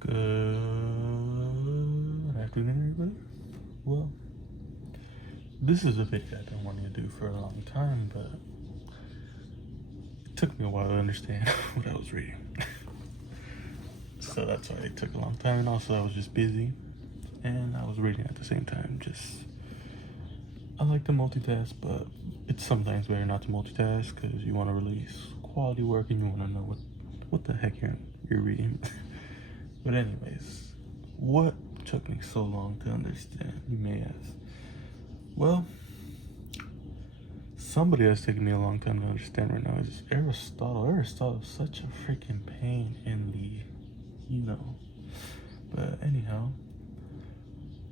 Good afternoon, everybody. Well, this is a video I've been wanting to do for a long time, but it took me a while to understand what I was reading. So that's why it took a long time, and also I was just busy, and I was reading at the same time. I like to multitask, but it's sometimes better not to multitask because you want to release quality work and you want to know what the heck you're reading. But anyways, what took me so long to understand, you may ask? Well, somebody that's taking me a long time to understand right now is Aristotle. Aristotle is such a freaking pain in the, But anyhow,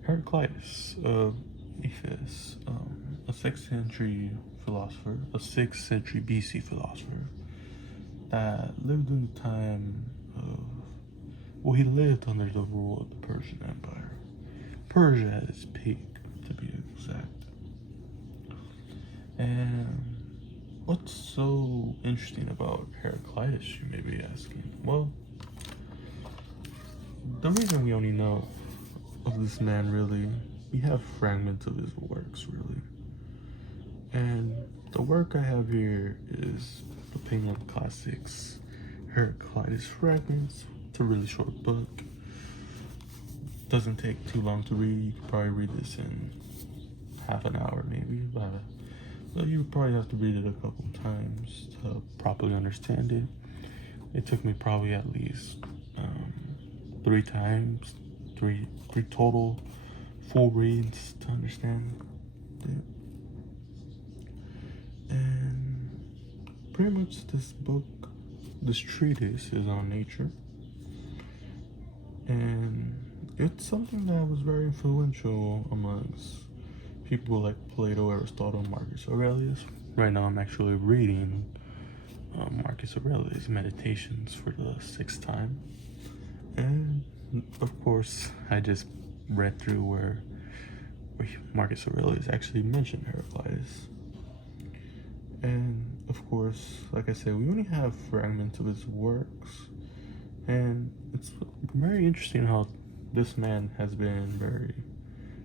Heraclitus of Ephesus, a 6th century philosopher, a 6th century BC philosopher that lived in the time of, well, he lived under the rule of the Persian Empire. Persia at its peak, to be exact. And what's so interesting about Heraclitus, you may be asking? Well, the reason we only know of this man, really, we have fragments of his works, really. And the work I have here is the Penguin Classics Heraclitus Fragments. It's a really short book. Doesn't take too long to read. You could probably read this in half an hour, maybe. So you would probably have to read it a couple times to properly understand it. It took me probably at least 3 times, three total full reads to understand it. And pretty much this treatise is on nature. And it's something that was very influential amongst people like Plato, Aristotle, and Marcus Aurelius. Right now I'm actually reading Marcus Aurelius' Meditations for the 6th time. And of course, I just read through where Marcus Aurelius actually mentioned Heraclitus. And of course, like I said, we only have fragments of his works. And it's very interesting how this man has been very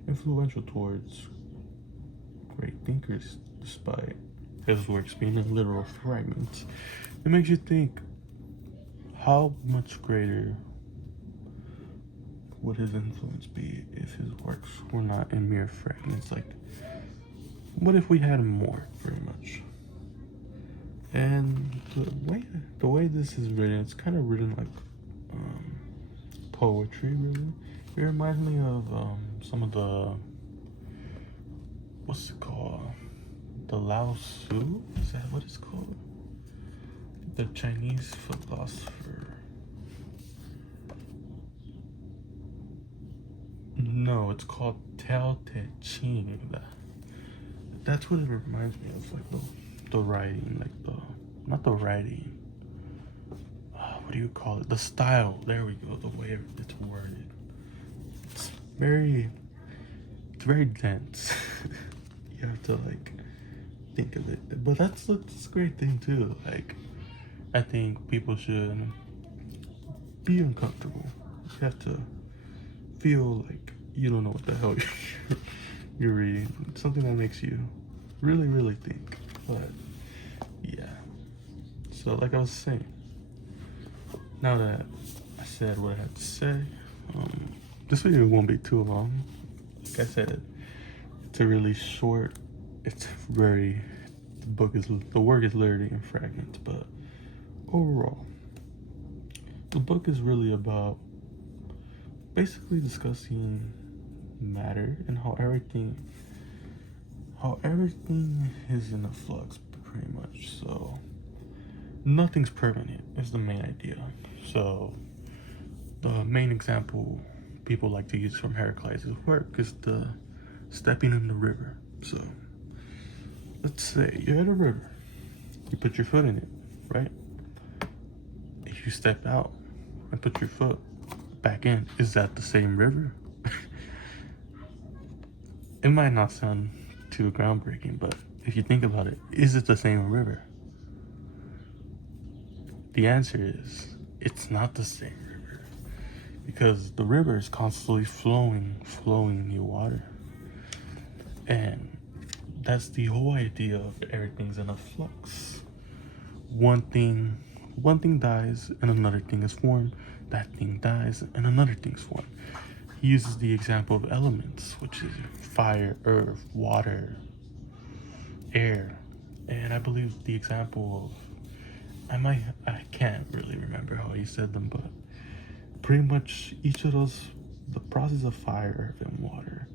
influential towards great thinkers, despite his works being in literal fragments. It makes you think, how much greater would his influence be if his works were not in mere fragments? Like, what if we had more, pretty much? And the way this is written, it's kind of written like poetry, really. It reminds me of some of the, what's it called? The Lao Tzu? Is that what it's called? The Chinese philosopher. No, it's called Tao Te Ching. That's what it reminds me of, like the writing, not the writing. What do you call it? The style. There we go. The way it's worded. It's very dense. You have to think of it. But that's a great thing too. I think people should be uncomfortable. You have to feel like you don't know what the hell you're reading. Something that makes you really, really think. But yeah. So like I was saying, now that I said what I had to say, this video won't be too long. Like I said, it's a really short. The work is literally in fragments, but overall, the book is really about basically discussing matter and how everything is in a flux, pretty much. So nothing's permanent is the main idea. So the main example people like to use from Heraclitus' work is the stepping in the river. So let's say you're at a river, you put your foot in it, right? If you step out and put your foot back in, is that the same river? It might not sound too groundbreaking, but if you think about it, is it the same river? The answer is, it's not the same river. because the river is constantly flowing new water. And that's the whole idea of everything's in a flux. One thing dies and another thing is formed. That thing dies and another thing's formed. He uses the example of elements, which is fire, earth, water, air. And I believe the example of, I can't really remember how he said them, but pretty much each of those, the process of fire, earth, and water,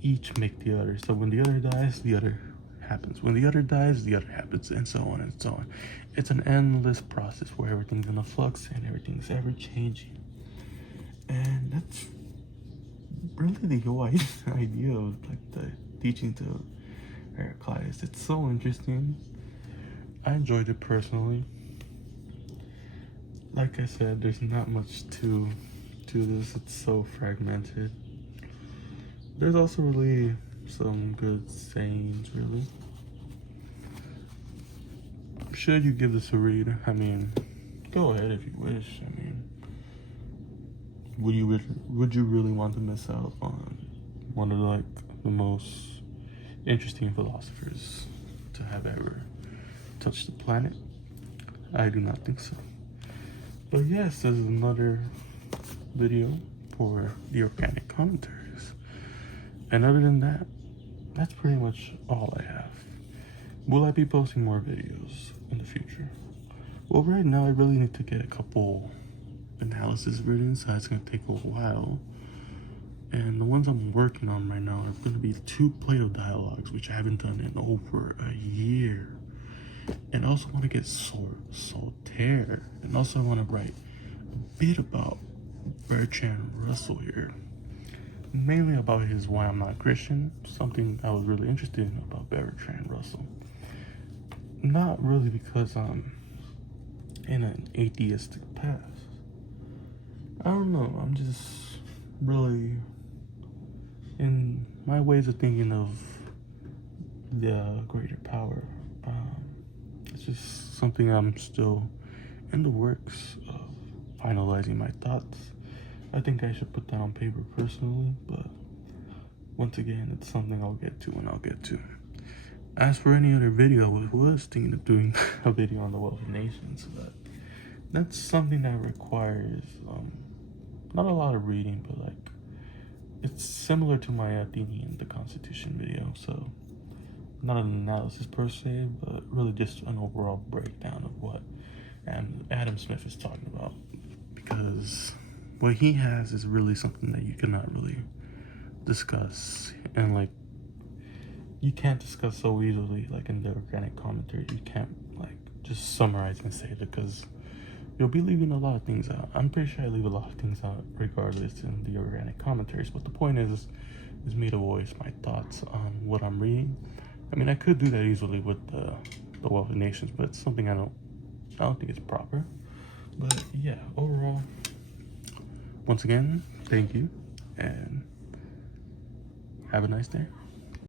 each make the other. So when the other dies, the other happens. When the other dies, the other happens, and so on and so on. It's an endless process where everything's in a flux and everything's ever changing. And that's really the whole idea of like the teaching to Heraclitus. It's so interesting. I enjoyed it personally. Like I said, there's not much to this. It's so fragmented. There's also really some good sayings, really. Should you give this a read? I mean, go ahead if you wish. I mean, would you really want to miss out on one of the most interesting philosophers to have ever touched the planet? I do not think so. But yes, this is another video for the organic commentaries. And other than that, that's pretty much all I have. Will I be posting more videos in the future? Well, right now I really need to get a couple analysis written, so it's going to take a while. And the ones I'm working on right now are going to be 2 Plato dialogues, which I haven't done in over a year. And I also want to get Solitaire. And also I want to write a bit about Bertrand Russell here. Mainly about his Why I'm Not Christian, something I was really interested in about Bertrand Russell. Not really because I'm in an atheistic path. I don't know, I'm just really in my ways of thinking of the greater power. It's just something I'm still in the works of finalizing my thoughts. I think I should put that on paper personally, but once again, it's something I'll get to when I'll get to. As for any other video, I was thinking of doing a video on the Wealth of Nations, but that's something that requires not a lot of reading, but like it's similar to my Athenian, the Constitution video, so not an analysis per se, but really just an overall breakdown of what Adam Smith is talking about, because what he has is really something that you cannot really discuss, and like you can't discuss so easily like in the organic commentary. You can't like just summarize and say it, because you'll be leaving a lot of things out. I'm pretty sure I leave a lot of things out regardless in the organic commentaries, but the point is me to voice my thoughts on what I'm reading. I mean, I could do that easily with the Wealth of Nations, but it's something I don't think it's proper. But yeah, overall, once again, thank you, and have a nice day.